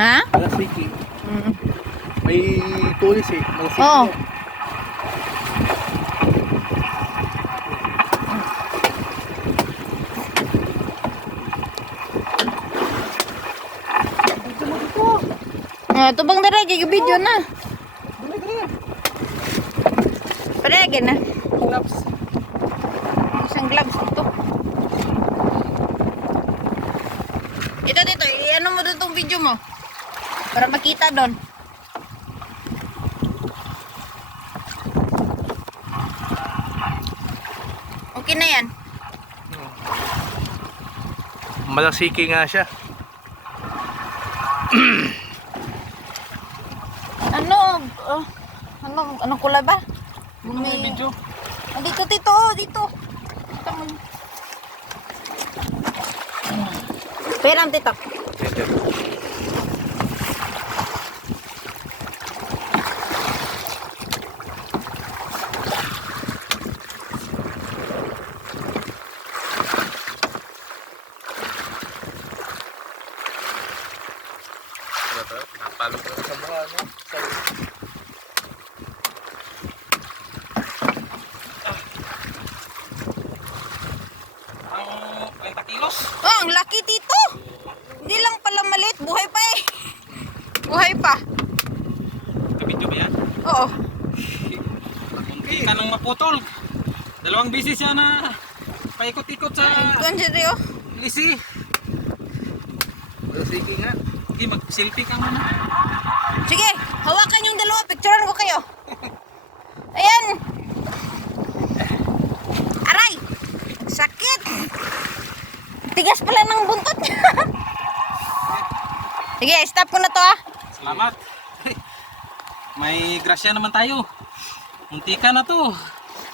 Ha? Malasiki. Mm. May tulis eh. Malasiki. Oo. Ito bang dara kay video na. Parege na. Gloves. Isang gloves dito. Ito dito, i-ano mo doon tong video mo. Para makita doon. Okay na yan. Malasiki nga siya. Anong kulay ba? May video. Dito, dito, oh, dito. Kita mo. Pera ang titak. Napalo ko sa mukha, no? Ang 20 kilos. Oh, ang laki dito. Hindi lang pala maliit. Buhay pa eh. Buhay pa. Video ba yan? Oo. Kunti ka nang maputol. Dalawang bisis siya na paikot-ikot sa Doon siya tayo. lisi. Malasiki nga. Okay, mag-selfie ka muna. Sige, hawakan yung dalawa. Picturean ko kayo. Ayan. Aray. Sakit. Tigas pala ng buntot niya. Sige, stop ko na to ah. Salamat. May grasya naman tayo. Munti ka na to.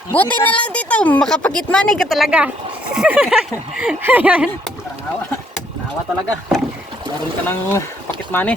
Buti na lang dito. Makapagitmanig ka talaga. Ayan. Parang nawa. Nawa talaga. Meron ka ng pocket money.